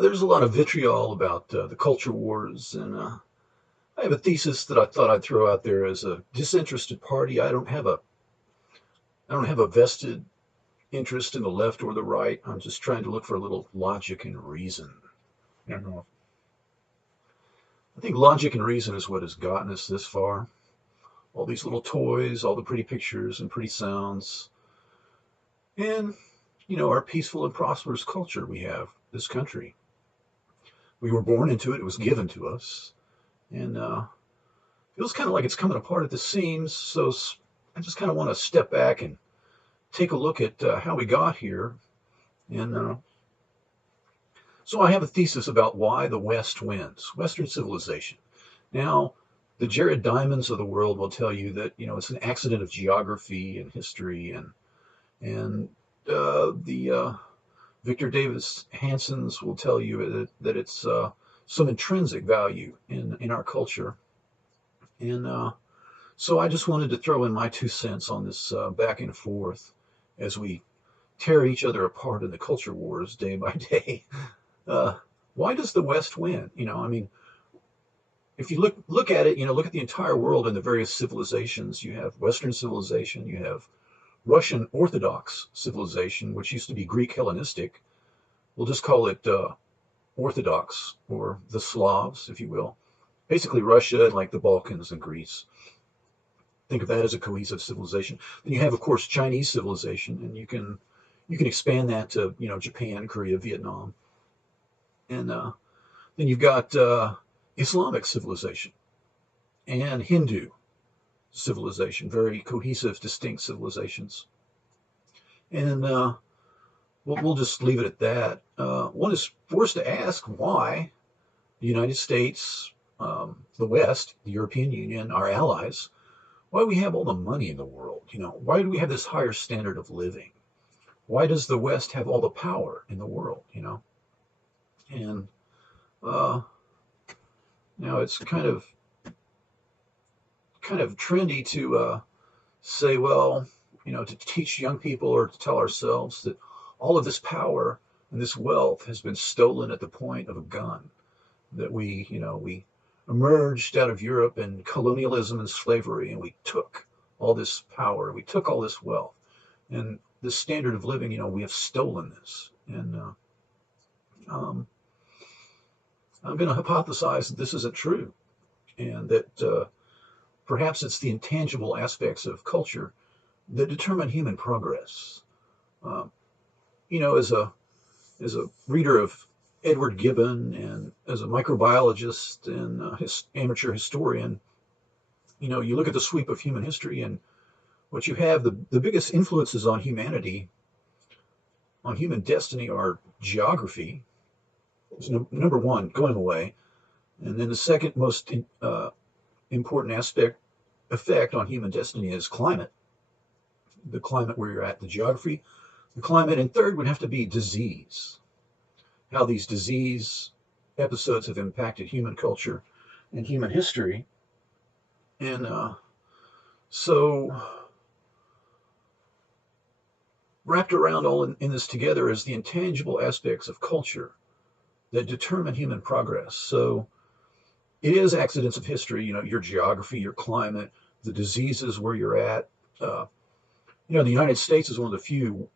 There's a lot of vitriol about the culture wars, and I have a thesis that I thought I'd throw out there as a disinterested party. I don't have a vested interest in the left or the right. I'm just trying to look for a little logic and reason. You know, I think logic and reason is what has gotten us this far. All these little toys, all the pretty pictures and pretty sounds, and our peaceful and prosperous culture we have this country. We were born into it. It was given to us, and feels kind of like it's coming apart at the seams. So I just kind of want to step back and take a look at how we got here. And so I have a thesis about why the West wins, Western civilization. Now, the Jared Diamonds of the world will tell you that it's an accident of geography and history, and the Victor Davis Hansons will tell you that it's some intrinsic value in our culture. And so I just wanted to throw in my 2 cents on this back and forth as we tear each other apart in the culture wars day by day. Uh, why does the West win? I mean, if you look at it, look at the entire world and the various civilizations. You have Western civilization, you have Russian Orthodox civilization, which used to be Greek Hellenistic. We'll just call it Orthodox, or the Slavs, if you will. Basically, Russia and like the Balkans and Greece. Think of that as a cohesive civilization. Then you have, of course, Chinese civilization, and you can expand that to Japan, Korea, Vietnam, and then you've got Islamic civilization and Hindu civilization, very cohesive, distinct civilizations. And we'll just leave it at that. One is forced to ask why the United States, the West, the European Union, our allies, why we have all the money in the world. Why do we have this higher standard of living? Why does the West have all the power in the world? And uh, now it's kind of trendy to say, well, to teach young people or to tell ourselves that all of this power and this wealth has been stolen at the point of a gun. That we emerged out of Europe and colonialism and slavery, and we took all this power, we took all this wealth, and this standard of living. We have stolen this, and um, I'm going to hypothesize that this isn't true, and that perhaps it's the intangible aspects of culture that determine human progress. Um, as a reader of Edward Gibbon and as a microbiologist and amateur historian, you look at the sweep of human history, and what you have, the biggest influences on humanity, on human destiny, are geography. It's number one, going away. And then the second most important effect on human destiny is climate. The climate where you're at, the geography, the climate. And third would have to be disease. How these disease episodes have impacted human culture and human history. And so wrapped around all in this together is the intangible aspects of culture that determine human progress. So it is accidents of history, your geography, your climate, the diseases where you're at. Uh, the United States is one of the few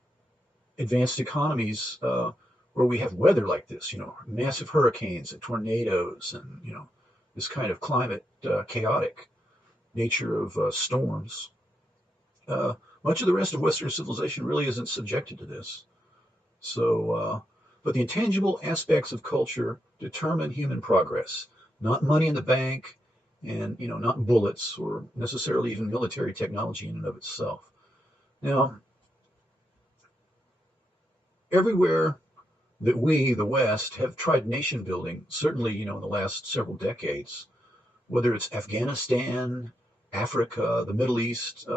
advanced economies where we have weather like this, massive hurricanes and tornadoes and, this kind of climate, chaotic nature of storms. Much of the rest of Western civilization really isn't subjected to this. So, but the intangible aspects of culture determine human progress, not money in the bank, and not bullets or necessarily even military technology in and of itself. Now, everywhere that we, the West, have tried nation building, certainly in the last several decades, whether it's Afghanistan, Africa, the Middle East,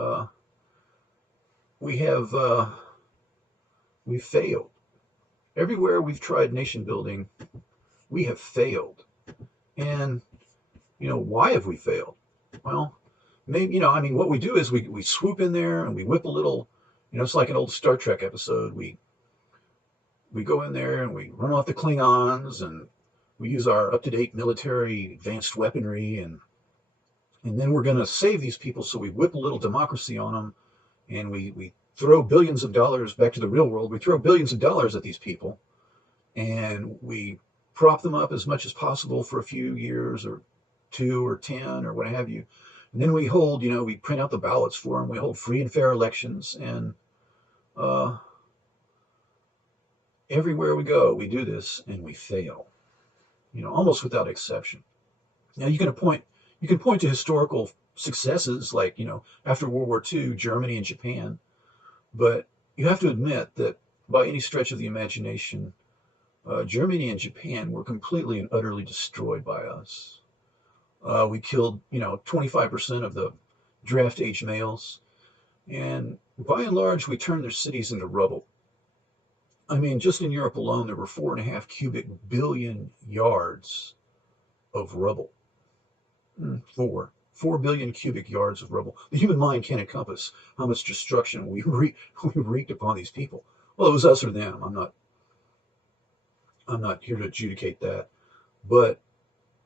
we have we've failed. Everywhere we've tried nation building, we have failed. And why have we failed? Well, maybe I mean, what we do is we swoop in there and we whip a little. It's like an old Star Trek episode. we go in there and we run off the Klingons, and we use our up-to-date military advanced weaponry, and then we're going to save these people, so we whip a little democracy on them, and we throw billions of dollars back to the real world. We throw billions of dollars at these people, and we prop them up as much as possible for a few years or 2 or 10 or what have you. And then we hold, we print out the ballots for them. We hold free and fair elections, and uh, everywhere we go, we do this, and we fail, almost without exception. Now you can point to historical successes like, after World War II, Germany and Japan, but you have to admit that by any stretch of the imagination, Germany and Japan were completely and utterly destroyed by us. We killed, 25% of the draft age males, and by and large, we turned their cities into rubble. I mean, just in Europe alone, there were 4.5 cubic billion yards of rubble. 4 billion cubic yards of rubble. The human mind can't encompass how much destruction we wreaked upon these people. Well, it was us or them. I'm not here to adjudicate that. But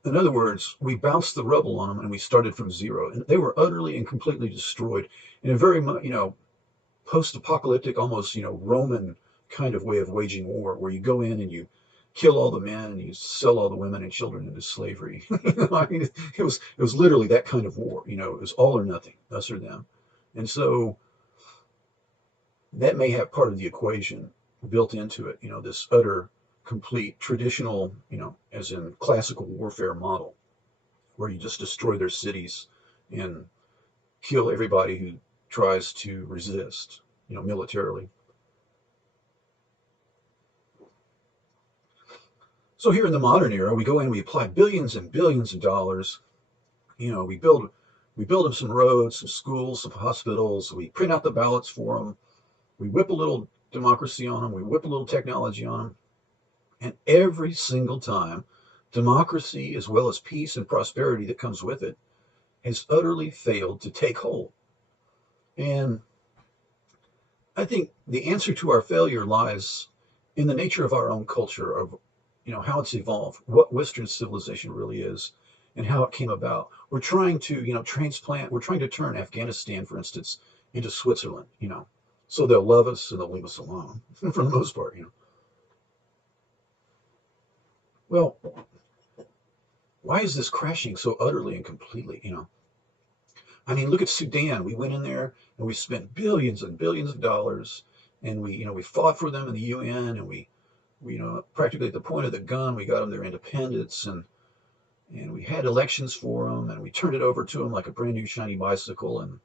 in other words, we bounced the rubble on them and we started from zero. And they were utterly and completely destroyed in a very, post-apocalyptic, almost, Roman kind of way of waging war, where you go in and you kill all the men and you sell all the women and children into slavery. I mean, it was literally that kind of war. It was all or nothing, us or them. And so that may have part of the equation built into it. This utter, complete, traditional, as in classical warfare model, where you just destroy their cities and kill everybody who tries to resist, militarily. So here in the modern era, we go in, we apply billions and billions of dollars. We build them some roads, some schools, some hospitals. We print out the ballots for them. We whip a little democracy on them. We whip a little technology on them. And every single time, democracy, as well as peace and prosperity that comes with it, has utterly failed to take hold. And I think the answer to our failure lies in the nature of our own culture, of how it's evolved, what Western civilization really is, and how it came about. We're trying to, transplant. We're trying to turn Afghanistan, for instance, into Switzerland. So they'll love us and they'll leave us alone, for the most part. Well, why is this crashing so utterly and completely? I mean, look at Sudan. We went in there and we spent billions and billions of dollars, and we fought for them in the UN, and we practically at the point of the gun, we got them their independence, and we had elections for them, and we turned it over to them like a brand new shiny bicycle. And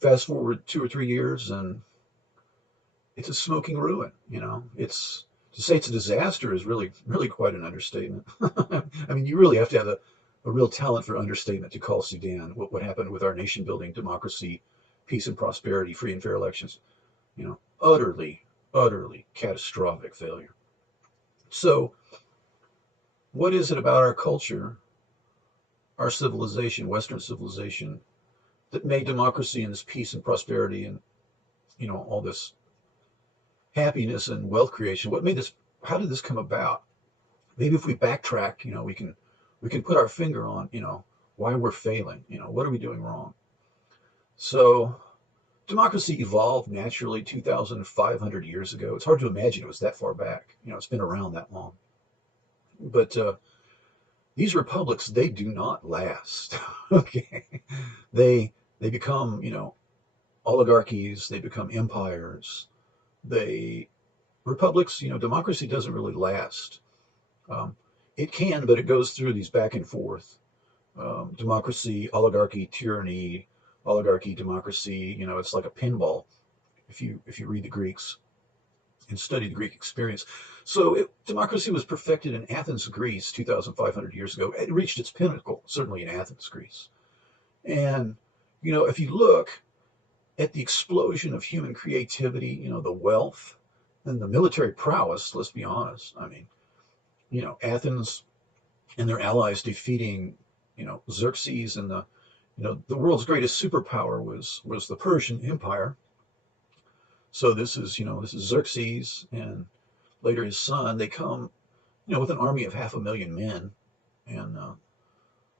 fast forward 2 or 3 years, and it's a smoking ruin. It's to say it's a disaster is really, really quite an understatement. I mean, you really have to have a real talent for understatement to call Sudan what happened with our nation building, democracy, peace and prosperity, free and fair elections. Utterly, utterly catastrophic failure. So, what is it about our culture, our civilization, Western civilization, that made democracy and this peace and prosperity and all this happiness and wealth creation? What made this? How did this come about? Maybe if we backtrack, we can put our finger on why we're failing. What are we doing wrong? So democracy evolved naturally 2,500 years ago. It's hard to imagine it was that far back. It's been around that long. But these republics, they do not last. Okay, they become oligarchies. They become empires. They republics. Democracy doesn't really last. Um, it can, but it goes through these back and forth. Democracy, oligarchy, tyranny, oligarchy, democracy. It's like a pinball. If you read the Greeks and study the Greek experience. So democracy was perfected in Athens, Greece, 2,500 years ago. It reached its pinnacle, certainly in Athens, Greece. And if you look at the explosion of human creativity, the wealth and the military prowess, let's be honest. I mean, Athens and their allies defeating, Xerxes, and the world's greatest superpower was the Persian Empire. So this is Xerxes, and later his son, they come, with an army of 500,000 men, and the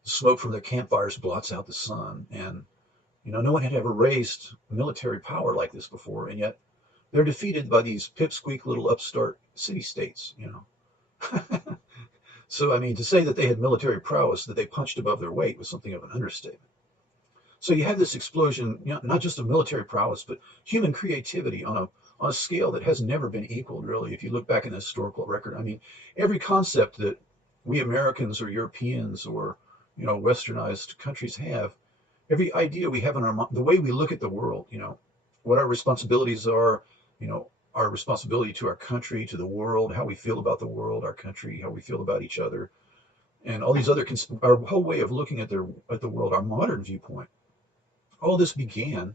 smoke from their campfires blots out the sun. And, no one had ever raised military power like this before, and yet they're defeated by these pipsqueak little upstart city states. So, I mean, to say that they had military prowess, that they punched above their weight, was something of an understatement. So you have this explosion, not just of military prowess, but human creativity on a scale that has never been equaled, really. If you look back in the historical record, I mean, every concept that we Americans or Europeans or westernized countries have, every idea we have in our mind, the way we look at the world, what our responsibilities are, our responsibility to our country, to the world, how we feel about the world, our country, how we feel about each other, and all these other, our whole way of looking at the world, our modern viewpoint. All this began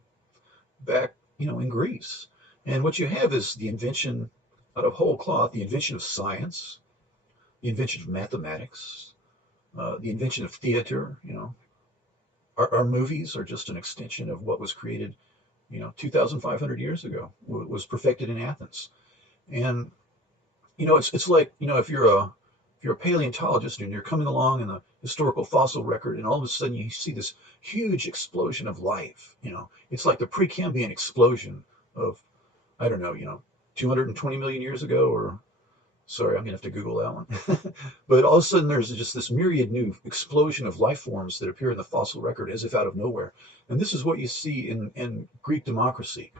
back, in Greece. And what you have is the invention out of whole cloth, the invention of science, the invention of mathematics, the invention of theater. Our movies are just an extension of what was created, 2,500 years ago, was perfected in Athens. And, it's like, if you're a paleontologist and you're coming along in the historical fossil record, and all of a sudden you see this huge explosion of life. It's like the Precambrian explosion of, I don't know, 220 million years ago, or sorry, I'm gonna have to Google that one. But all of a sudden there's just this myriad new explosion of life forms that appear in the fossil record as if out of nowhere. And this is what you see in Greek democracy,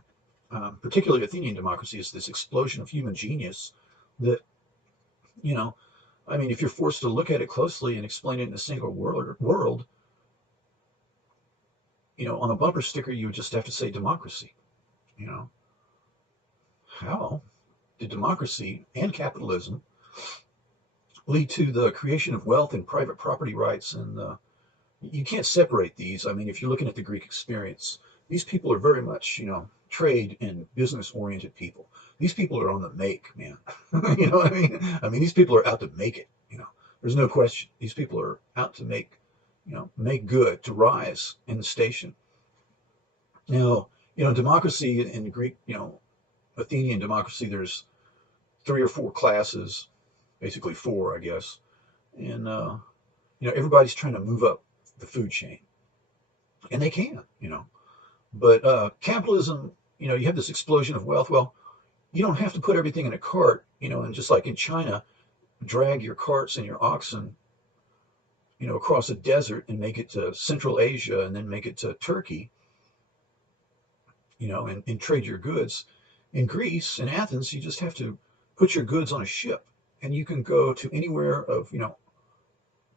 particularly Athenian democracy, is this explosion of human genius that, you know, I mean, if you're forced to look at it closely and explain it in a single world, on a bumper sticker, you would just have to say democracy. You know, how did democracy and capitalism lead to the creation of wealth and private property rights? And you can't separate these. I mean, if you're looking at the Greek experience, these people are very much, trade and business oriented people. These people are on the make, man. You know what I mean? I mean, these people are out to make it. There's no question. These people are out to make good, to rise in the station. Now, democracy in Greek, Athenian democracy, there's three or four classes, basically four, I guess. And, everybody's trying to move up the food chain. And they can. But capitalism, you have this explosion of wealth. Well, you don't have to put everything in a cart, and just like in China, drag your carts and your oxen, across a desert and make it to Central Asia and then make it to Turkey, and trade your goods. In Greece, in Athens, you just have to put your goods on a ship and you can go to anywhere of,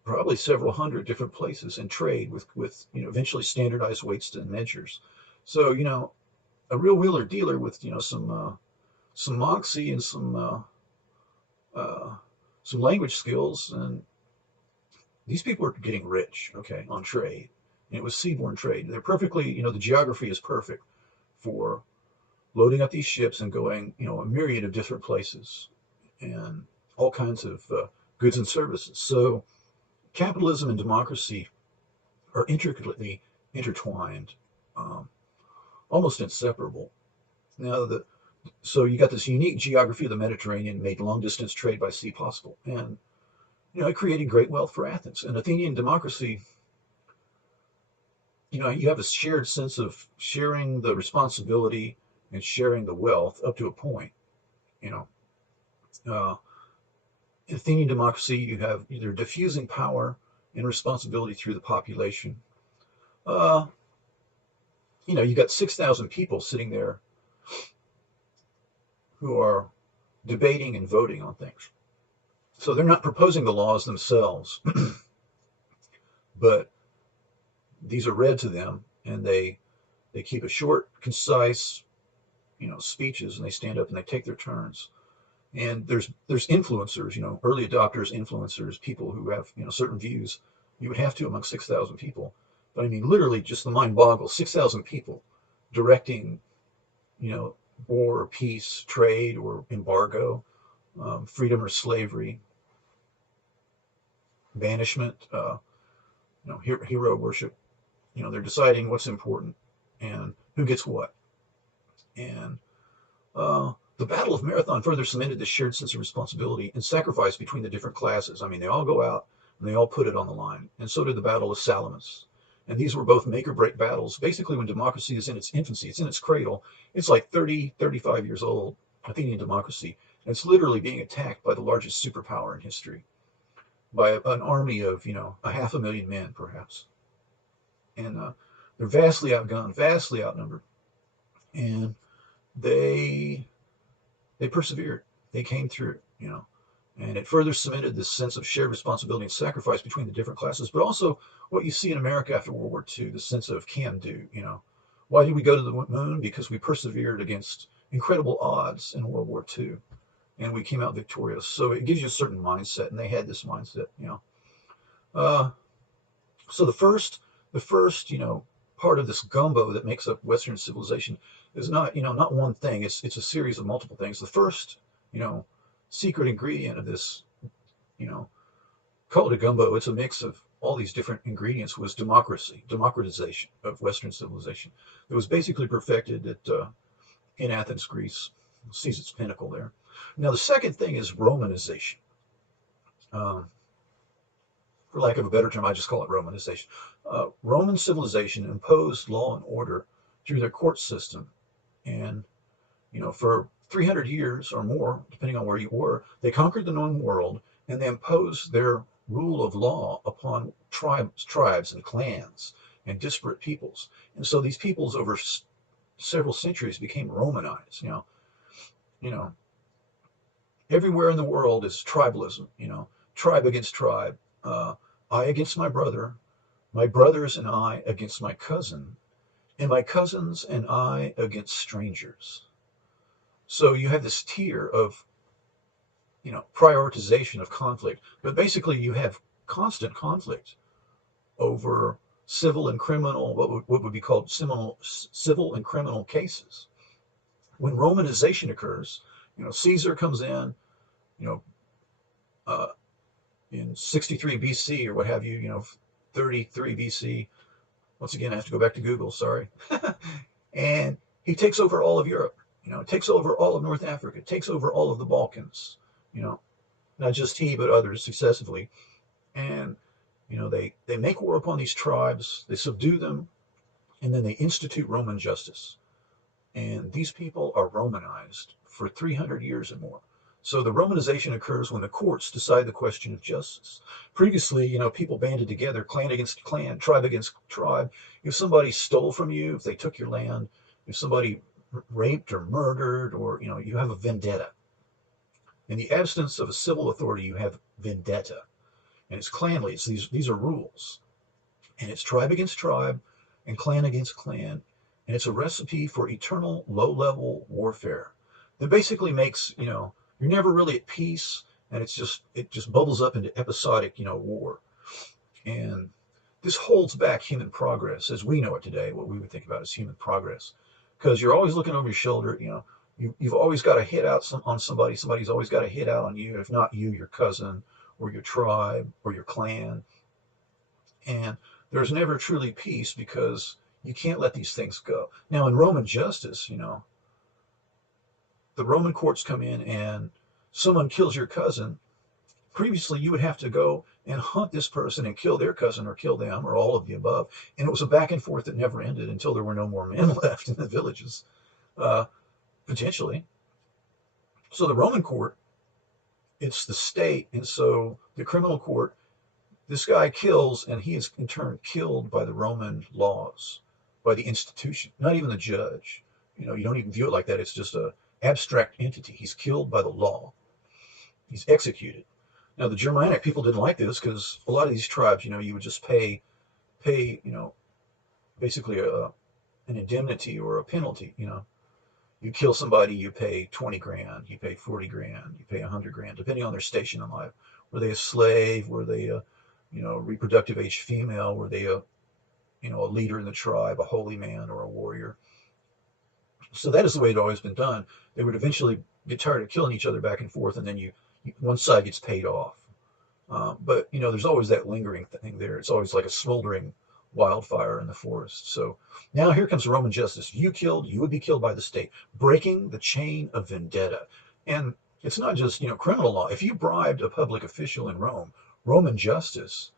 probably several hundred different places and trade with eventually standardized weights and measures. So, a real wheeler dealer with, some moxie and some language skills, and these people are getting rich, okay, on trade. And it was seaborne trade. They're perfectly, the geography is perfect for loading up these ships and going, a myriad of different places and all kinds of goods and services. So capitalism and democracy are intricately intertwined, um, almost inseparable. Now, so you got this unique geography of the Mediterranean made long distance trade by sea possible, and it created great wealth for Athens. And Athenian democracy, you have a shared sense of sharing the responsibility and sharing the wealth up to a point. You know, uh, in Athenian democracy, you have either diffusing power and responsibility through the population. Uh, you got 6,000 people sitting there who are debating and voting on things. So they're not proposing the laws themselves, but these are read to them, and they keep a short, concise, speeches, and they stand up and they take their turns. And there's influencers, early adopters, influencers, people who have certain views. You would have to among 6,000 people, but I mean, literally, just the mind boggles. 6,000 people directing, you know, war or peace, trade or embargo, freedom or slavery, banishment, hero worship. They're deciding what's important and who gets what. And The Battle of Marathon further cemented this shared sense of responsibility and sacrifice between the different classes. I mean, they all go out and they all put it on the line. And so did the Battle of Salamis. And these were both make or break battles. Basically, when democracy is in its infancy, it's in its cradle, it's like 30, 35 years old, Athenian democracy. And it's literally being attacked by the largest superpower in history, by an army of, 500,000 men, perhaps. And they're vastly outgunned, vastly outnumbered. And they they persevered. They came through. And it further cemented this sense of shared responsibility and sacrifice between the different classes, but also what you see in America after World War II, the sense of can do. Why did we go to the moon? Because we persevered against incredible odds in World War II, and we came out victorious. So it gives you a certain mindset, and they had this mindset. Uh, so the first part of this gumbo that makes up Western civilization is not one thing. It's a series of multiple things. The first, you know, secret ingredient of this, you know, call it a gumbo. It's a mix of all these different ingredients. Was democratization of Western civilization. It was basically perfected in Athens, Greece. Sees its pinnacle there. Now the second thing is Romanization. Um, for lack of a better term, I just call it Romanization. Roman civilization imposed law and order through their court system, and for 300 years or more, depending on where you were, they conquered the known world and they imposed their rule of law upon tribes and clans and disparate peoples. And so these peoples over several centuries became Romanized. You know, everywhere in the world is tribalism. Tribe against tribe. I against my brothers and I against my cousin, and my cousins and I against strangers. So you have this tier of, prioritization of conflict, but basically you have constant conflict over civil and criminal, what would be called civil and criminal cases. When Romanization occurs, Caesar comes you know, uh, in 63 BC or what have you, 33 BC. Once again, I have to go back to Google, sorry. And he takes over all of Europe, takes over all of North Africa, takes over all of the Balkans, you know, not just he, but others successively. And, they make war upon these tribes, they subdue them, and then they institute Roman justice. And these people are Romanized for 300 years or more. So the Romanization occurs when the courts decide the question of justice. Previously, people banded together, clan against clan, tribe against tribe. If somebody stole from you, if they took your land, if somebody raped or murdered, or, you have a vendetta. In the absence of a civil authority, you have vendetta. And it's clanly. These are rules. And it's tribe against tribe and clan against clan. And it's a recipe for eternal low-level warfare that basically makes, you're never really at peace, and it just bubbles up into episodic, war. And this holds back human progress as we know it today, what we would think about as human progress. Because you're always looking over your shoulder, you've always got to hit out on somebody. Somebody's always got to hit out on you. If not you, your cousin or your tribe or your clan. And there's never truly peace because you can't let these things go. Now, in Roman justice, the Roman courts come in and someone kills your cousin. Previously, you would have to go and hunt this person and kill their cousin or kill them or all of the above. And it was a back and forth that never ended until there were no more men left in the villages, potentially. So the Roman court, it's the state. And so the criminal court, this guy kills, and he is in turn killed by the Roman laws, by the institution, not even the judge. You don't even view it like that. It's just a abstract entity. He's killed by the law. He's executed. Now, the Germanic people didn't like this because a lot of these tribes, you would just pay, basically an indemnity or a penalty. You kill somebody, you pay 20 grand, you pay 40 grand, you pay 100 grand, depending on their station in life. Were they a slave? Were they a, reproductive age female? Were they a leader in the tribe, a holy man or a warrior? So that is the way it always been done. They would eventually get tired of killing each other back and forth, and then one side gets paid off. But there's always that lingering thing there. It's always like a smoldering wildfire in the forest. So now here comes Roman justice. You killed, you would be killed by the state, breaking the chain of vendetta. And it's not just, criminal law. If you bribed a public official in Rome, Roman justice,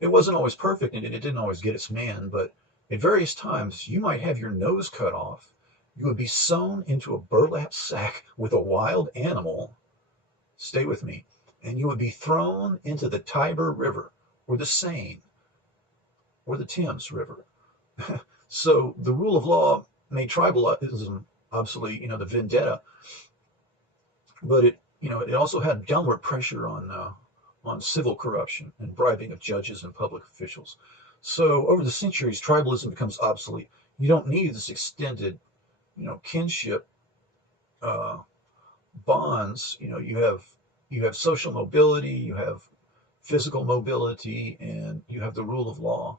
it wasn't always perfect and it didn't always get its man, but at various times you might have your nose cut off. You would be sewn into a burlap sack with a wild animal. Stay with me. And you would be thrown into the Tiber River or the Seine or the Thames River. So the rule of law made tribalism obsolete, the vendetta, but it also had downward pressure on civil corruption and bribing of judges and public officials. So over the centuries, tribalism becomes obsolete. You don't need this extended, kinship bonds. You have social mobility, you have physical mobility, and you have the rule of law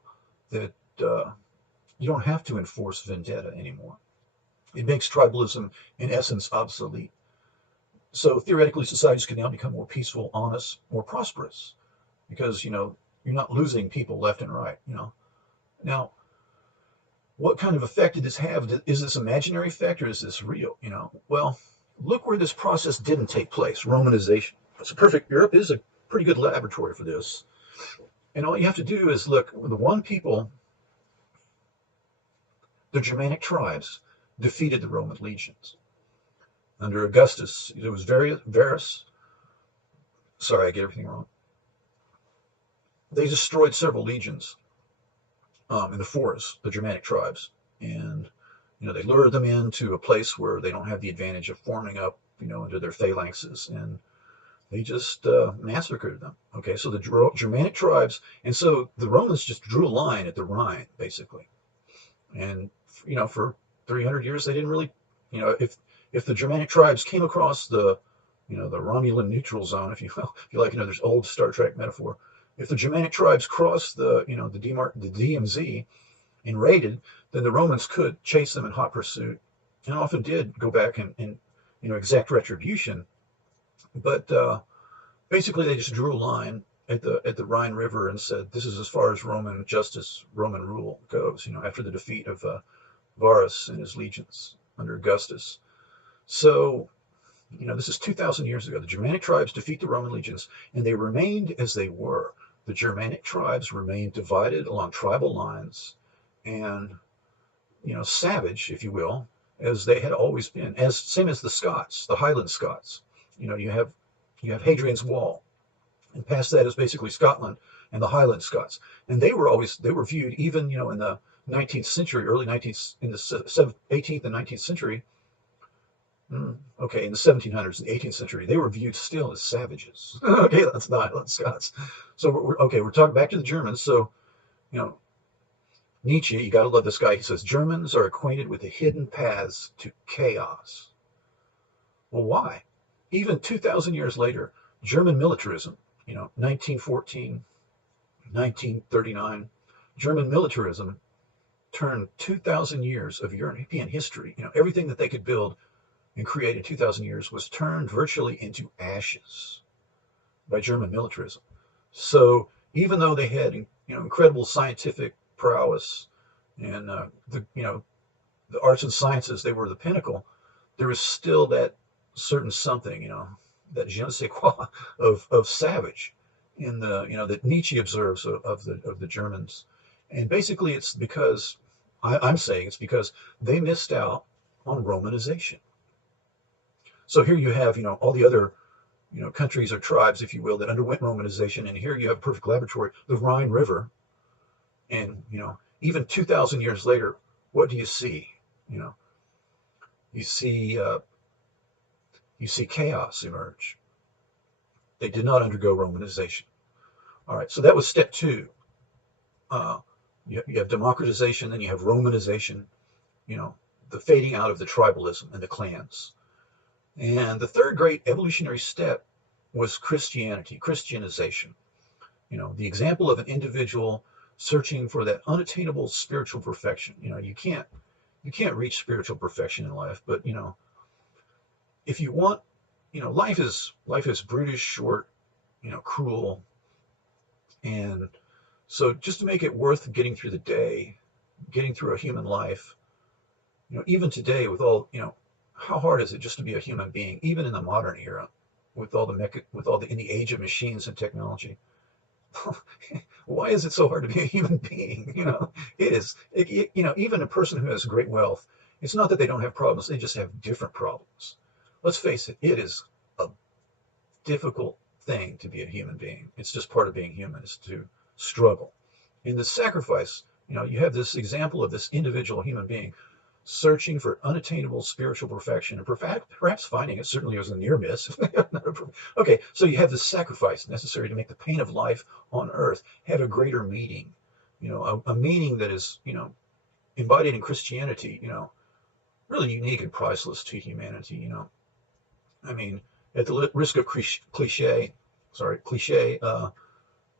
that you don't have to enforce vendetta anymore. It makes tribalism, in essence, obsolete. So theoretically, societies can now become more peaceful, honest, more prosperous, because you're not losing people left and right. Now, what kind of effect did this have? Is this imaginary effect or is this real? Well, look where this process didn't take place. Romanization. It's a perfect. Europe is a pretty good laboratory for this. And all you have to do is look. The one people, the Germanic tribes, defeated the Roman legions. Under Augustus, it was Varus. Sorry, I get everything wrong. They destroyed several legions in the forest, the Germanic tribes, and they lured them into a place where they don't have the advantage of forming up, into their phalanxes, and they just massacred them. Okay, so the Germanic tribes, and so the Romans just drew a line at the Rhine, basically, and for 300 years they didn't really, if the Germanic tribes came across the Romulan neutral zone, if you will, if you like, there's old Star Trek metaphor. If the Germanic tribes crossed the DMZ and raided, then the Romans could chase them in hot pursuit, and often did go back and exact retribution. But basically, they just drew a line at the Rhine River and said, "This is as far as Roman justice, Roman rule goes." After the defeat of Varus and his legions under Augustus. So, this is 2,000 years ago. The Germanic tribes defeat the Roman legions, and they remained as they were. The Germanic tribes remained divided along tribal lines and, savage, if you will, as they had always been, same as the Scots, the Highland Scots. You have Hadrian's Wall, and past that is basically Scotland and the Highland Scots. And they were viewed even, in the 19th century, early 19th, in the 18th and 19th century, okay, in the 1700s, the 18th century, they were viewed still as savages. Okay, that's the Highland Scots. So we're talking back to the Germans. So, Nietzsche, you got to love this guy. He says Germans are acquainted with the hidden paths to chaos. Well, why? Even 2,000 years later, German militarism, 1914, 1939, German militarism turned 2,000 years of European history. Everything that they could build and create in 2,000 years was turned virtually into ashes by German militarism. So even though they had, incredible scientific prowess and the arts and sciences, they were the pinnacle. There was still that certain something, that je ne sais quoi of savage in that Nietzsche observes of the Germans. And basically, it's because I'm saying it's because they missed out on Romanization. So here you have, all the other, countries or tribes, if you will, that underwent Romanization, and here you have a perfect laboratory, the Rhine River, and even 2,000 years later, what do you see? You see chaos emerge. They did not undergo Romanization. All right, so that was step two. You have democratization, then you have Romanization. The fading out of the tribalism and the clans. And the third great evolutionary step was Christianization. The example of an individual searching for that unattainable spiritual perfection. You can't reach spiritual perfection in life, but if you want, life is brutish, short, cruel, and So just to make it worth getting through the day, getting through a human life, even today with all, how hard is it just to be a human being, even in the modern era, with all in the age of machines and technology? Why is it so hard to be a human being? It is. Even a person who has great wealth, it's not that they don't have problems; they just have different problems. Let's face it; it is a difficult thing to be a human being. It's just part of being human is to struggle. In the sacrifice, you have this example of this individual human being searching for unattainable spiritual perfection and perhaps finding it. Certainly it was a near miss. Okay, so you have this sacrifice necessary to make the pain of life on earth have a greater meaning, a meaning that is, embodied in Christianity, really unique and priceless to humanity. I mean, at the risk of cliche,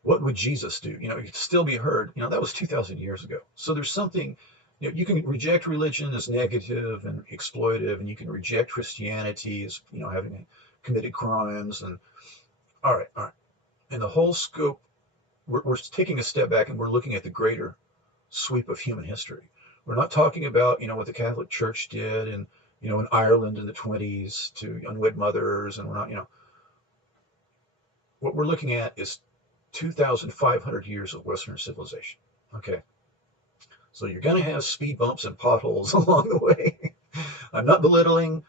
what would Jesus do? It could still be heard. That was 2,000 years ago. So there's something, you can reject religion as negative and exploitive, and you can reject Christianity as, having committed crimes. And all right. And the whole scope, we're taking a step back and we're looking at the greater sweep of human history. We're not talking about, what the Catholic Church did and, in Ireland in the 20s to unwed mothers. And we're not, what we're looking at is 2,500 years of Western civilization. Okay. So you're going to have speed bumps and potholes along the way. I'm not belittling,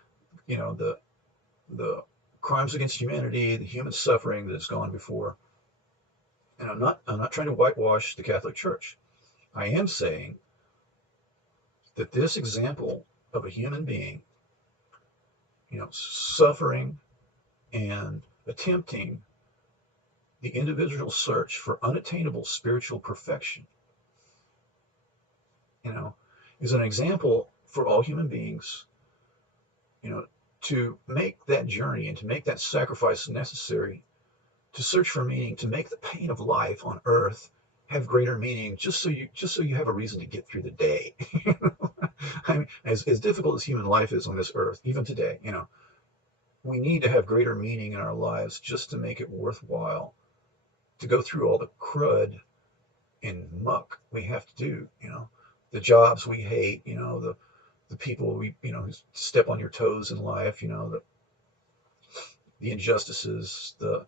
the crimes against humanity, the human suffering that has gone before. And I'm not trying to whitewash the Catholic Church. I am saying that this example of a human being, suffering and attempting the individual search for unattainable spiritual perfection, is an example for all human beings, to make that journey and to make that sacrifice necessary to search for meaning, to make the pain of life on earth have greater meaning, just so you have a reason to get through the day. I mean, as difficult as human life is on this earth, even today, we need to have greater meaning in our lives just to make it worthwhile to go through all the crud and muck we have to do, the jobs we hate, the people who step on your toes in life, the injustices, the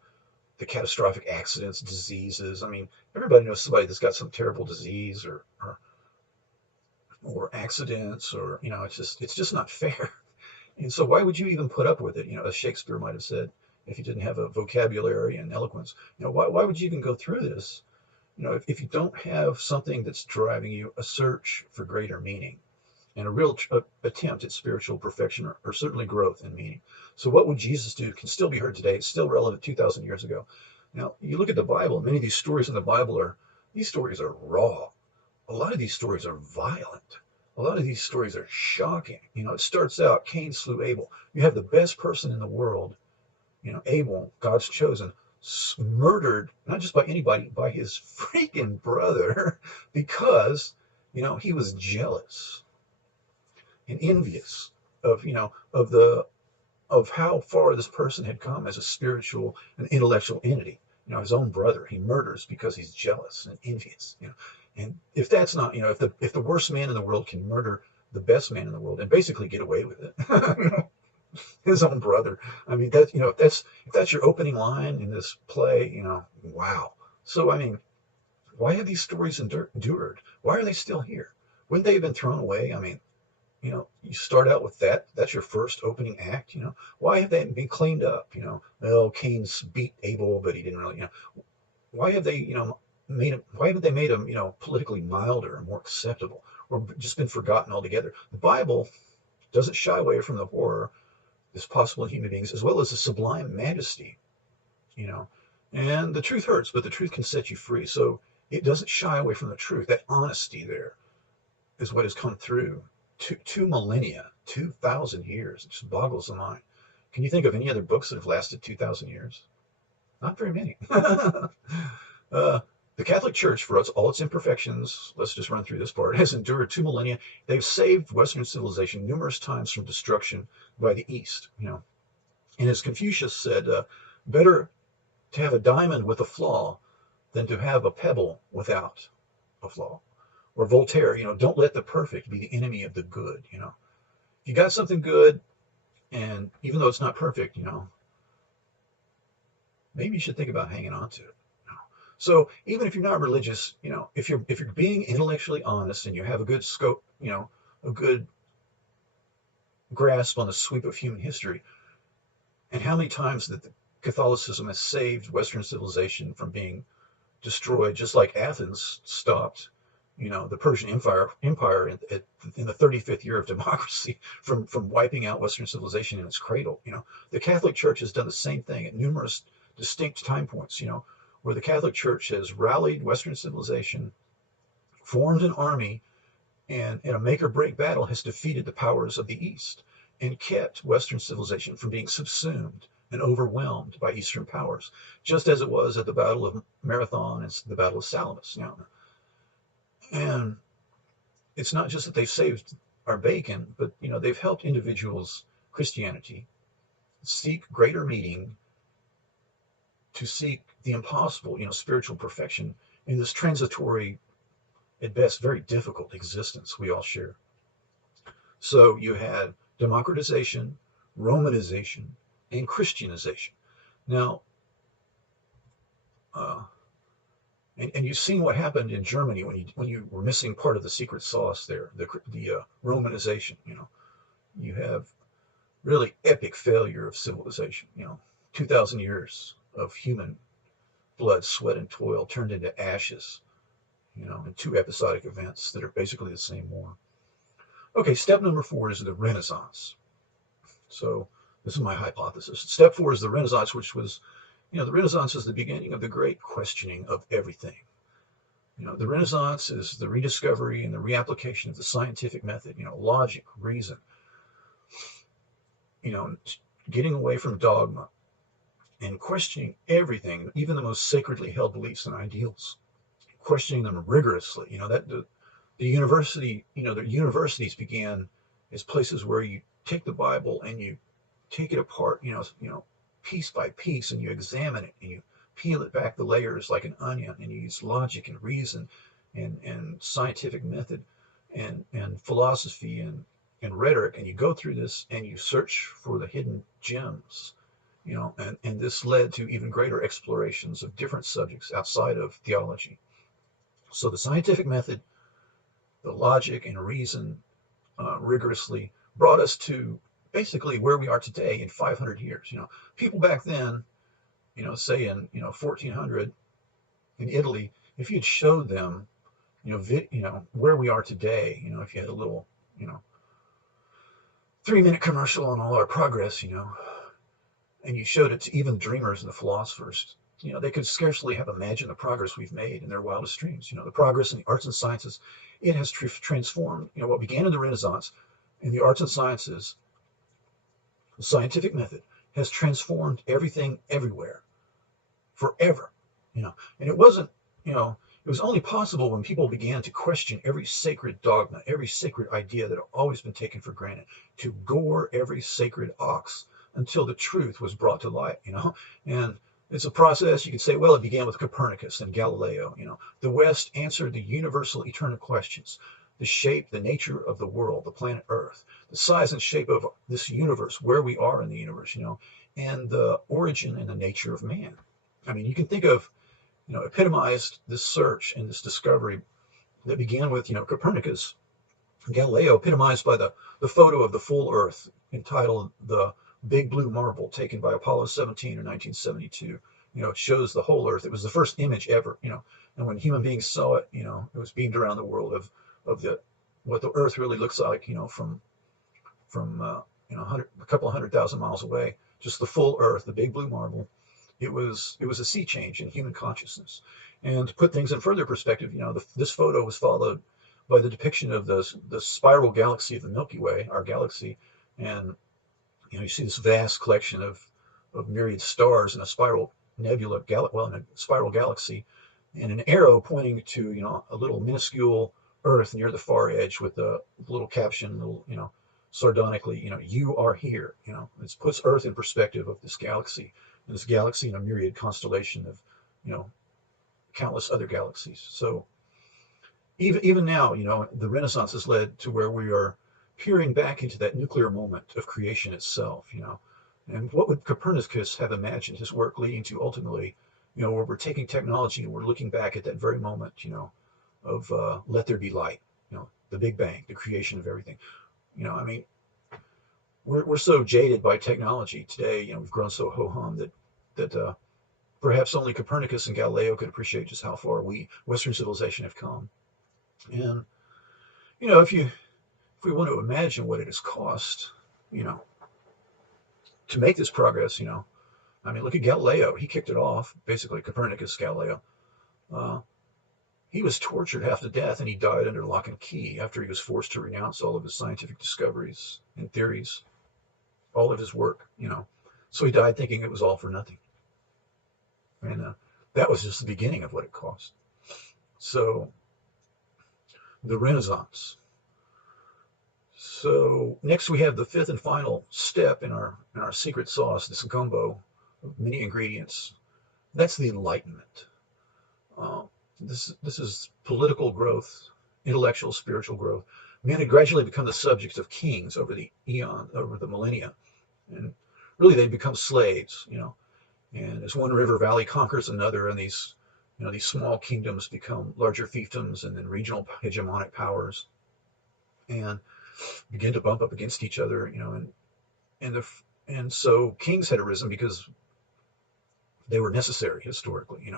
catastrophic accidents, diseases. I mean, everybody knows somebody that's got some terrible disease or accidents, or it's just not fair. And so why would you even put up with it? As Shakespeare might have said, if you didn't have a vocabulary and eloquence, why would you even go through this? If you don't have something that's driving you, a search for greater meaning and a real attempt at spiritual perfection or certainly growth in meaning. So what would Jesus do can still be heard today. It's still relevant 2,000 years ago. Now, you look at the Bible, many of these stories in the Bible these stories are raw. A lot of these stories are violent. A lot of these stories are shocking. It starts out, Cain slew Abel. You have the best person in the world, Abel, God's chosen, murdered, not just by anybody, by his freaking brother, because, he was jealous and envious of, of how far this person had come as a spiritual and intellectual entity. His own brother, he murders because he's jealous and envious. And if that's not, if the worst man in the world can murder the best man in the world and basically get away with it, his own brother. I mean, if that's your opening line in this play, wow. So I mean, why have these stories endured? Why are they still here? Wouldn't they have been thrown away? I mean, you start out with that. That's your first opening act. Why have they been cleaned up? Well, Cain's beat Abel, but he didn't really. Why have they, made him? Why haven't they made him, politically milder and more acceptable, or just been forgotten altogether? The Bible doesn't shy away from the horror that's possible in human beings, as well as the sublime majesty. And the truth hurts, but the truth can set you free. So it doesn't shy away from the truth. That honesty there is what has come through. Two millennia, 2,000 years. It just boggles the mind. Can you think of any other books that have lasted 2,000 years? Not very many. The Catholic Church, for all its imperfections, let's just run through this part, has endured 2 millennia. They've saved Western civilization numerous times from destruction by the East. And as Confucius said, better to have a diamond with a flaw than to have a pebble without a flaw. Or Voltaire, don't let the perfect be the enemy of the good. If you got something good, and even though it's not perfect, maybe you should think about hanging on to it. So even if you're not religious, if you're being intellectually honest and you have a good scope, a good grasp on the sweep of human history, and how many times that Catholicism has saved Western civilization from being destroyed, just like Athens stopped, the Persian Empire in the 35th year of democracy from wiping out Western civilization in its cradle. The Catholic Church has done the same thing at numerous distinct time points. Where the Catholic Church has rallied Western civilization, formed an army, and in a make or break battle has defeated the powers of the East and kept Western civilization from being subsumed and overwhelmed by Eastern powers, just as it was at the Battle of Marathon and the Battle of Salamis. And it's not just that they've saved our bacon, but they've helped individuals, Christianity, seek greater meaning, to seek the impossible, spiritual perfection in this transitory, at best, very difficult existence we all share. So you had democratization, Romanization, and Christianization. Now, and you've seen what happened in Germany when you were missing part of the secret sauce there, the Romanization. You have really epic failure of civilization. 2,000 years of human blood, sweat, and toil turned into ashes. In two episodic events that are basically the same war. Okay, step number 4 is the Renaissance. So this is my hypothesis. Step 4 is the Renaissance, which was, the Renaissance is the beginning of the great questioning of everything. The Renaissance is the rediscovery and the reapplication of the scientific method, logic, reason, getting away from dogma and questioning everything, even the most sacredly held beliefs and ideals, questioning them rigorously. That the universities began as places where you take the Bible and you take it apart, piece by piece, and you examine it and you peel it back the layers like an onion, and you use logic and reason and scientific method and philosophy and rhetoric, and you go through this and you search for the hidden gems. And this led to even greater explorations of different subjects outside of theology. So the scientific method, the logic and reason rigorously brought us to basically where we are today in 500 years. People back then, say in 1400 in Italy, if you'd showed them, where we are today, if you had a little, 3-minute commercial on all our progress, and you showed it to even dreamers and the philosophers, they could scarcely have imagined the progress we've made in their wildest dreams. The progress in the arts and sciences, it has transformed, what began in the Renaissance in the arts and sciences, the scientific method has transformed everything everywhere forever. And it wasn't, it was only possible when people began to question every sacred dogma, every sacred idea that had always been taken for granted, to gore every sacred ox until the truth was brought to light, and it's a process. You could say, well, it began with Copernicus and Galileo. The West answered the universal eternal questions: the shape, the nature of the world, the planet Earth, the size and shape of this universe, where we are in the universe, and the origin and the nature of man. I mean, you can think of, epitomized this search and this discovery that began with, Copernicus and Galileo, epitomized by the photo of the full Earth entitled The Big Blue Marble, taken by Apollo 17 in 1972. It shows the whole Earth. It was the first image ever, and when human beings saw it, it was beamed around the world of what the Earth really looks like, from a couple of 100,000 miles away. Just the full Earth, the big blue marble. It was a sea change in human consciousness. And to put things in further perspective, this photo was followed by the depiction of the spiral galaxy of the Milky Way, our galaxy, and you see this vast collection of myriad stars in a spiral nebula, in a spiral galaxy, and an arrow pointing to a little minuscule Earth near the far edge with a little caption, sardonically, you are here. It puts Earth in perspective of this galaxy, and this galaxy in a myriad constellation of countless other galaxies. So even now, the Renaissance has led to where we are peering back into that nuclear moment of creation itself. And what would Copernicus have imagined his work leading to ultimately, where we're taking technology and we're looking back at that very moment, of let there be light, the Big Bang, the creation of everything. I mean, we're so jaded by technology today. We've grown so ho-hum that perhaps only Copernicus and Galileo could appreciate just how far we, Western civilization, have come. And if we want to imagine what it has cost, to make this progress, I mean, look at Galileo. He kicked it off, basically Copernicus, Galileo. Uh, he was tortured half to death, and he died under lock and key after he was forced to renounce all of his scientific discoveries and theories, all of his work. So he died thinking it was all for nothing. And that was just the beginning of what it cost. So the Renaissance. So next we have the fifth and final step in our secret sauce, this gumbo of many ingredients. That's the Enlightenment. Uh, this is political growth, intellectual, spiritual growth. Men had gradually become the subjects of kings over the eon, over the millennia, and really they become slaves. And as one river valley conquers another, and these small kingdoms become larger fiefdoms, and then regional hegemonic powers, and begin to bump up against each other. And so kings had arisen because they were necessary historically,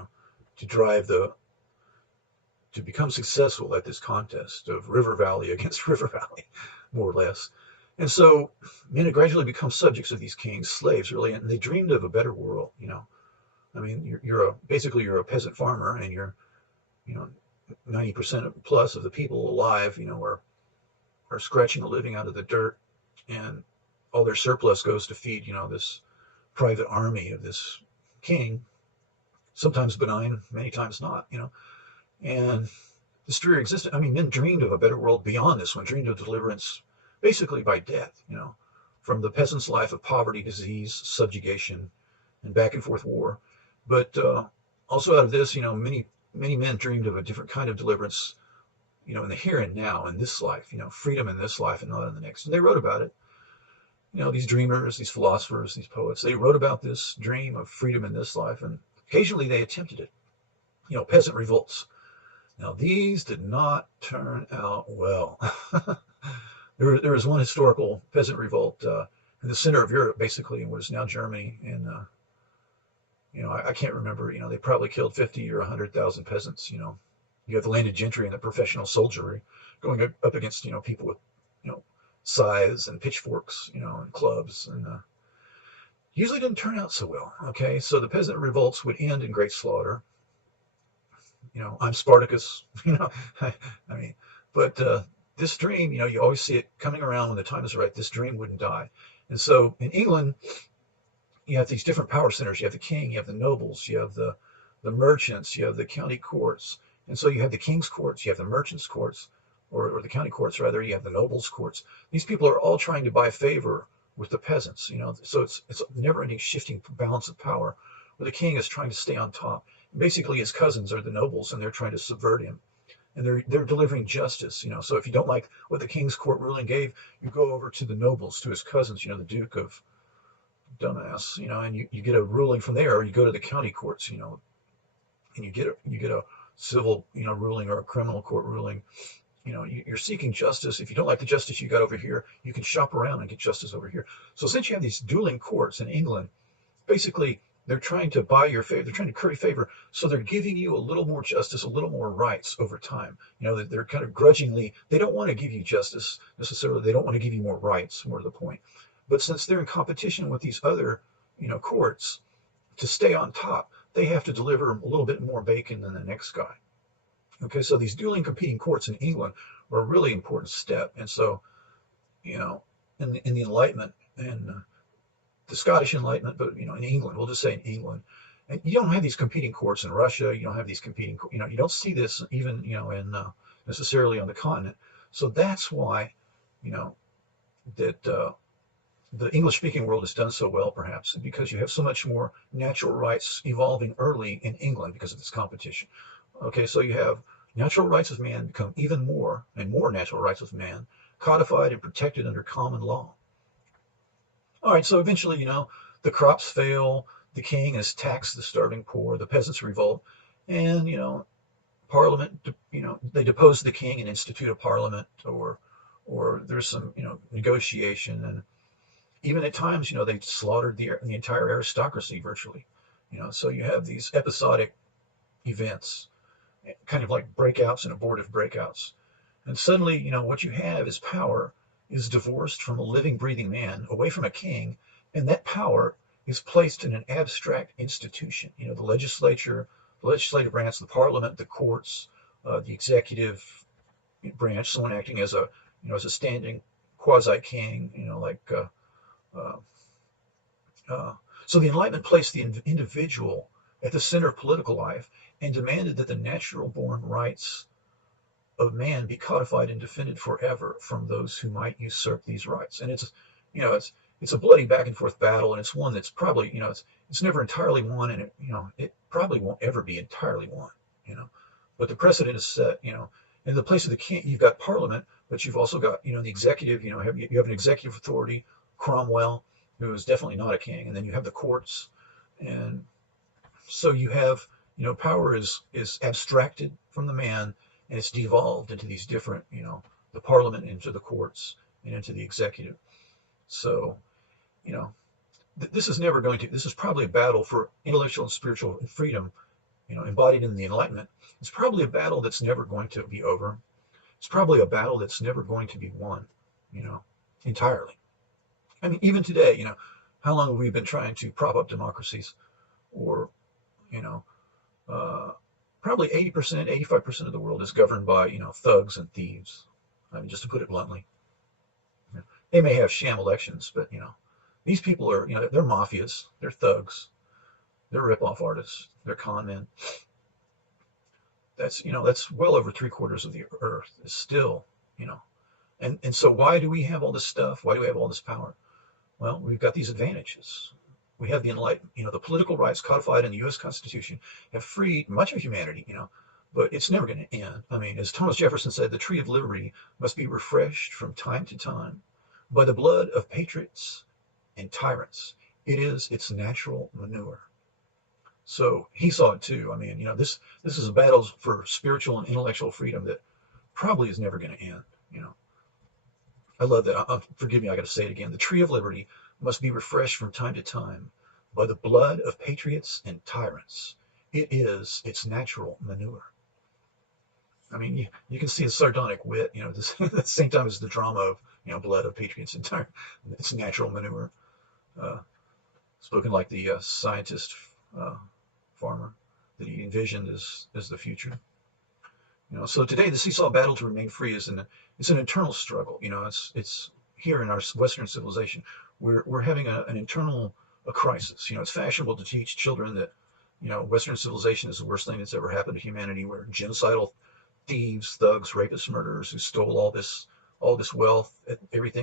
to drive to become successful at this contest of river valley against river valley, more or less. And so men had gradually become subjects of these kings, slaves really, and they dreamed of a better world. I mean, basically you're a peasant farmer, and you know 90% plus of the people alive, are scratching a living out of the dirt, and all their surplus goes to feed, this private army of this king, sometimes benign, many times not. And this dreary existence, I mean, men dreamed of a better world beyond this one, dreamed of deliverance basically by death, from the peasant's life of poverty, disease, subjugation, and back and forth war. But also out of this, many, many men dreamed of a different kind of deliverance, in the here and now, in this life, freedom in this life and not in the next. And they wrote about it. These dreamers, these philosophers, these poets, they wrote about this dream of freedom in this life, and occasionally they attempted it. Peasant revolts. Now, these did not turn out well. There was one historical peasant revolt in the center of Europe, basically, in what is now Germany. And, I can't remember, they probably killed 50 or 100,000 peasants. You have the landed gentry and the professional soldiery going up against, people with, scythes and pitchforks, and clubs. And usually didn't turn out so well. Okay, so the peasant revolts would end in great slaughter. I'm Spartacus, I mean, but this dream, you always see it coming around when the time is right. This dream wouldn't die. And so in England, you have these different power centers. You have the king, you have the nobles, you have the merchants, you have the county courts. And so you have the king's courts, you have the merchants' courts, or the county courts rather, you have the nobles' courts. These people are all trying to buy favor with the peasants. So it's a never-ending shifting balance of power, where the king is trying to stay on top. Basically, his cousins are the nobles, and they're trying to subvert him. And they're delivering justice. So if you don't like what the king's court ruling gave, you go over to the nobles, to his cousins, the Duke of dumbass, and you get a ruling from there, or you go to the county courts, and you get a civil, ruling, or a criminal court ruling. You're seeking justice. If you don't like the justice you got over here, you can shop around and get justice over here. So since you have these dueling courts in England, basically they're trying to buy your favor. They're trying to curry favor. So they're giving you a little more justice, a little more rights over time. They're kind of grudgingly, they don't want to give you justice necessarily. They don't want to give you more rights, more to the point. But since they're in competition with these other, courts to stay on top, they have to deliver a little bit more bacon than the next guy. Okay, so these dueling competing courts in England were a really important step. And so, in the Enlightenment and the Scottish Enlightenment, but in England, we'll just say in England, and you don't have these competing courts in Russia. You don't have these competing, you don't see this even, in necessarily on the continent. So that's why, that the English-speaking world has done so well, perhaps, because you have so much more natural rights evolving early in England because of this competition. Okay, so you have natural rights of man become even more and more natural rights of man, codified and protected under common law. All right, so eventually, the crops fail, the king has taxed the starving poor, the peasants revolt, and, Parliament, they depose the king and institute a parliament, or there's some, negotiation, and even at times, they slaughtered the entire aristocracy virtually. So you have these episodic events, kind of like breakouts and abortive breakouts. And suddenly, what you have is power is divorced from a living, breathing man, away from a king, and that power is placed in an abstract institution. The legislature, the legislative branch, the parliament, the courts, the executive branch, someone acting as a standing quasi-king, uh, uh, so the Enlightenment placed the individual at the center of political life and demanded that the natural born rights of man be codified and defended forever from those who might usurp these rights. And it's a bloody back and forth battle, and it's one that's probably, it's never entirely won, and it probably won't ever be entirely won. But the precedent is set. In the place of the king, you've got parliament, but you've also got, the executive. You have an executive authority, Cromwell, who is definitely not a king, and then you have the courts, and so you have, power is abstracted from the man, and it's devolved into these different, the parliament, into the courts, and into the executive. So, you know, this is never going to. This is probably a battle for intellectual and spiritual freedom, embodied in the Enlightenment. It's probably a battle that's never going to be over. It's probably a battle that's never going to be won, entirely. I mean, even today, how long have we been trying to prop up democracies? Or, you know, uh, probably 80%, 85% of the world is governed by, thugs and thieves. I mean, just to put it bluntly. They may have sham elections, but, these people are, they're mafias, they're thugs, they're rip-off artists, they're con men. That's well over 3/4 of the earth is still, you know. And so why do we have all this stuff? Why do we have all this power? Well, we've got these advantages. We have the Enlightenment, the political rights codified in the U.S. Constitution have freed much of humanity, but it's never going to end. I mean, as Thomas Jefferson said, the tree of liberty must be refreshed from time to time by the blood of patriots and tyrants. It is its natural manure. So he saw it too. I mean, this is a battle for spiritual and intellectual freedom that probably is never going to end. I love that. Forgive me, I got to say it again. The tree of liberty must be refreshed from time to time by the blood of patriots and tyrants. It is its natural manure. I mean, you can see a sardonic wit, at the same time as the drama of, blood of patriots and tyrants. It's natural manure. Uh, Spoken like the scientist farmer that he envisioned as the future. So today the seesaw battle to remain free is it's an internal struggle. It's here in our Western civilization. We're having an internal crisis. It's fashionable to teach children that Western civilization is the worst thing that's ever happened to humanity. We're genocidal thieves, thugs, rapists, murderers who stole all this wealth,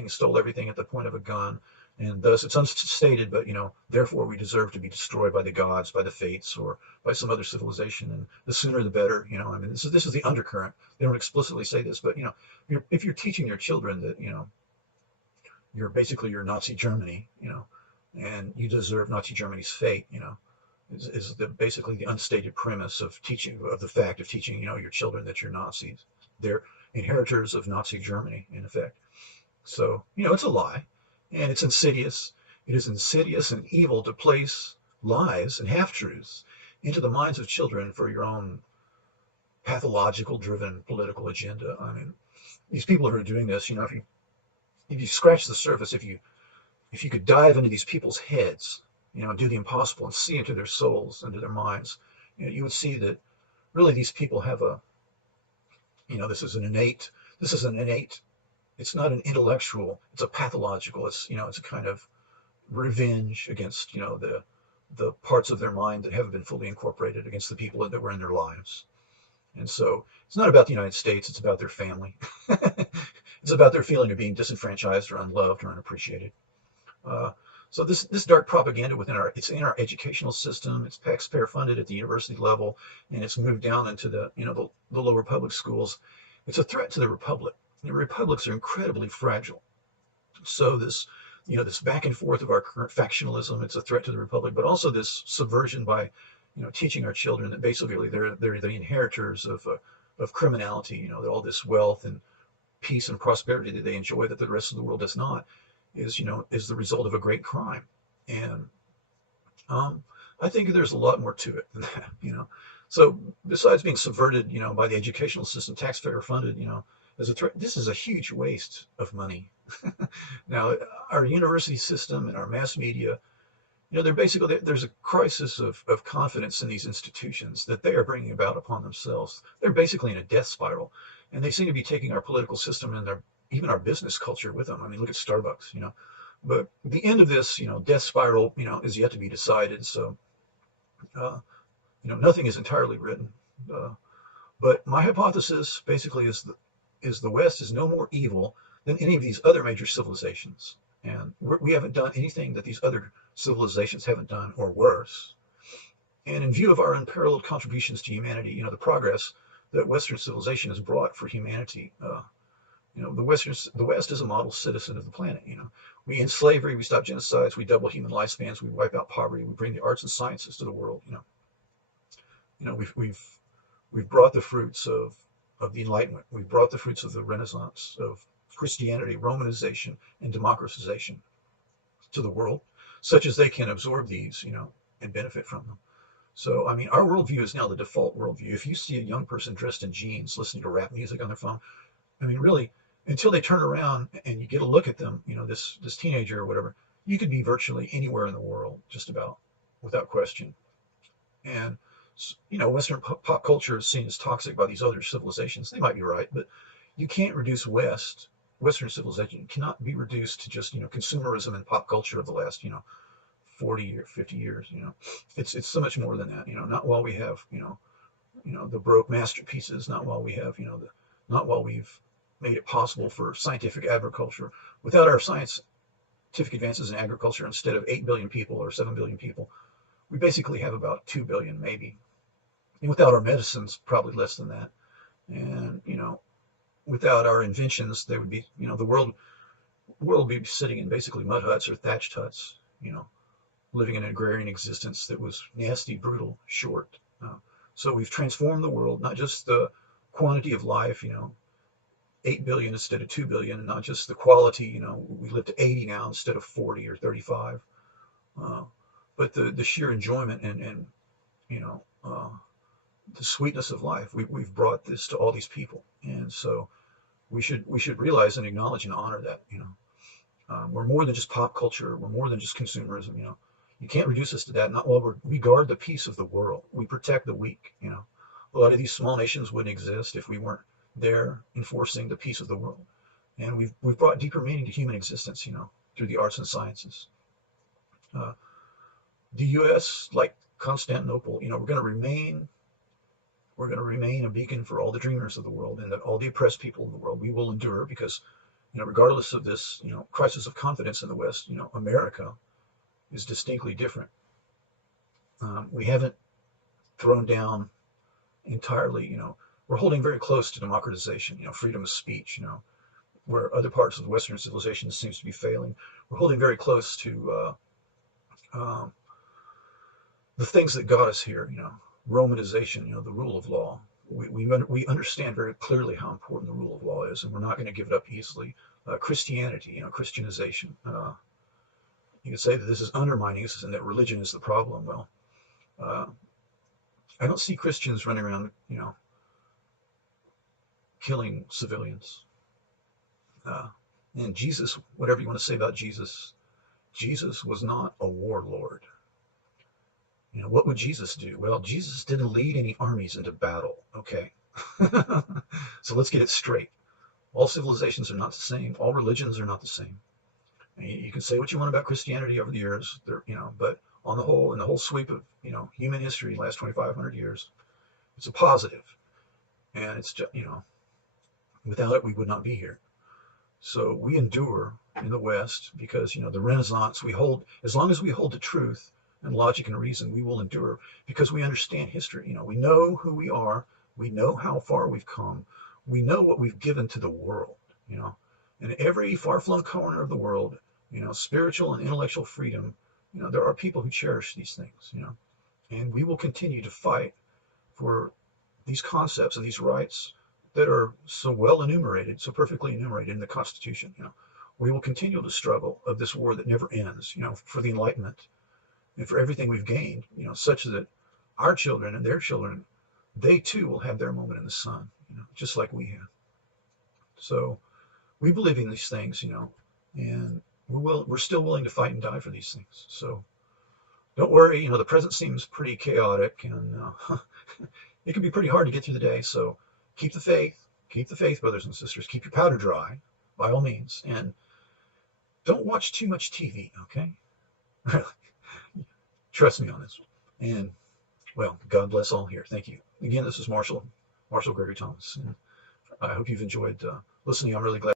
stole everything at the point of a gun. And thus, it's unstated, but therefore we deserve to be destroyed by the gods, by the fates, or by some other civilization. And the sooner the better. I mean, this is the undercurrent. They don't explicitly say this, but if you're teaching your children that you're basically your Nazi Germany, and you deserve Nazi Germany's fate, is basically the unstated premise of the fact of teaching your children that you're Nazis. They're inheritors of Nazi Germany, in effect. So it's a lie. And it's insidious. It is insidious and evil to place lies and half-truths into the minds of children for your own pathological-driven political agenda. I mean, these people who are doing this, if you scratch the surface, if you could dive into these people's heads, do the impossible and see into their souls, into their minds, you would see that really these people have this is an innate. It's not an intellectual, it's a pathological, it's a kind of revenge against, the parts of their mind that haven't been fully incorporated, against the people that were in their lives. And so it's not about the United States, it's about their family. It's about their feeling of being disenfranchised or unloved or unappreciated. So this dark propaganda it's in our educational system. It's taxpayer funded at the university level, and it's moved down into the lower public schools. It's a threat to the republic. Republics are incredibly fragile. So this back and forth of our current factionalism, it's a threat to the republic, but also this subversion by teaching our children that basically they're the inheritors of criminality. That all this wealth and peace and prosperity that they enjoy that the rest of the world does not is the result of a great crime. And um, I think there's a lot more to it than that. So besides being subverted, by the educational system, taxpayer funded, as a threat, this is a huge waste of money. Now, our university system and our mass media, there's a crisis of confidence in these institutions that they are bringing about upon themselves. They're basically in a death spiral, and they seem to be taking our political system and even our business culture with them. I mean, look at Starbucks. But the end of this, death spiral, is yet to be decided. So, uh, nothing is entirely written. Uh, but my hypothesis basically is the West is no more evil than any of these other major civilizations. And we haven't done anything that these other civilizations haven't done or worse. And in view of our unparalleled contributions to humanity, the progress that Western civilization has brought for humanity, the West is a model citizen of the planet. We end slavery, we stop genocides, we double human lifespans, we wipe out poverty, we bring the arts and sciences to the world. We've brought the fruits of the Enlightenment. We've brought the fruits of the Renaissance, of Christianity, Romanization, and democratization to the world, such as they can absorb these, and benefit from them. So, I mean, our worldview is now the default worldview. If you see a young person dressed in jeans listening to rap music on their phone, I mean, really, until they turn around and you get a look at them, this teenager or whatever, you could be virtually anywhere in the world, just about, without question. And Western pop culture is seen as toxic by these other civilizations. They might be right, but you can't reduce Western civilization cannot be reduced to just consumerism and pop culture of the last 40 or 50 years. It's so much more than that. Not while we have the Baroque masterpieces, not while we have not while we've made it possible for scientific agriculture. Without our scientific advances in agriculture, instead of 8 billion people or 7 billion people, we basically have about 2 billion maybe. And without our medicines, probably less than that. And without our inventions, there would be the world would be sitting in basically mud huts or thatched huts. Living an agrarian existence that was nasty, brutal, short. So we've transformed the world, not just the quantity of life, 8 billion instead of 2 billion, and not just the quality, we live to 80 now instead of 40 or 35. But the sheer enjoyment and the sweetness of life, we've brought this to all these people. And so we should realize and acknowledge and honor that. We're more than just pop culture. We're more than just consumerism. You can't reduce us to that. Not while we guard the peace of the world. We protect the weak. A lot of these small nations wouldn't exist if we weren't there enforcing the peace of the world. And we've brought deeper meaning to human existence. Through the arts and sciences. Uh, the U.S., like Constantinople, we're going to remain a beacon for all the dreamers of the world and all the oppressed people of the world. We will endure because, regardless of this, crisis of confidence in the West, America is distinctly different. We haven't thrown down entirely, we're holding very close to democratization, freedom of speech, where other parts of the Western civilization seems to be failing. We're holding very close to the things that got us here, Romanization, the rule of law. We understand very clearly how important the rule of law is, and we're not going to give it up easily. Christianity, Christianization. You could say that this is undermining us and that religion is the problem. Well, uh, I don't see Christians running around, killing civilians. Uh, and Jesus, whatever you want to say about Jesus, Jesus was not a warlord. What would Jesus do? Well, Jesus didn't lead any armies into battle. Okay. So let's get it straight. All civilizations are not the same. All religions are not the same. You can say what you want about Christianity over the years, but on the whole, in the whole sweep of, human history, the last 2,500 years, it's a positive. And it's just, without it, we would not be here. So we endure in the West, because the Renaissance, as long as we hold to truth and logic and reason, we will endure, because we understand history. We know who we are, we know how far we've come, we know what we've given to the world. In every far-flung corner of the world, spiritual and intellectual freedom, there are people who cherish these things. And we will continue to fight for these concepts and these rights that are so well enumerated, so perfectly enumerated in the Constitution. We will continue to struggle of this war that never ends, for the Enlightenment and for everything we've gained, such that our children and their children, they too will have their moment in the sun, just like we have. So we believe in these things, and we're still willing to fight and die for these things. So don't worry, the present seems pretty chaotic, and it can be pretty hard to get through the day. So keep the faith, brothers and sisters. Keep your powder dry, by all means, and don't watch too much TV, okay? Trust me on this. And, well, God bless all here. Thank you. Again, this is Marshall Gregory Thomas, and I hope you've enjoyed listening. I'm really glad.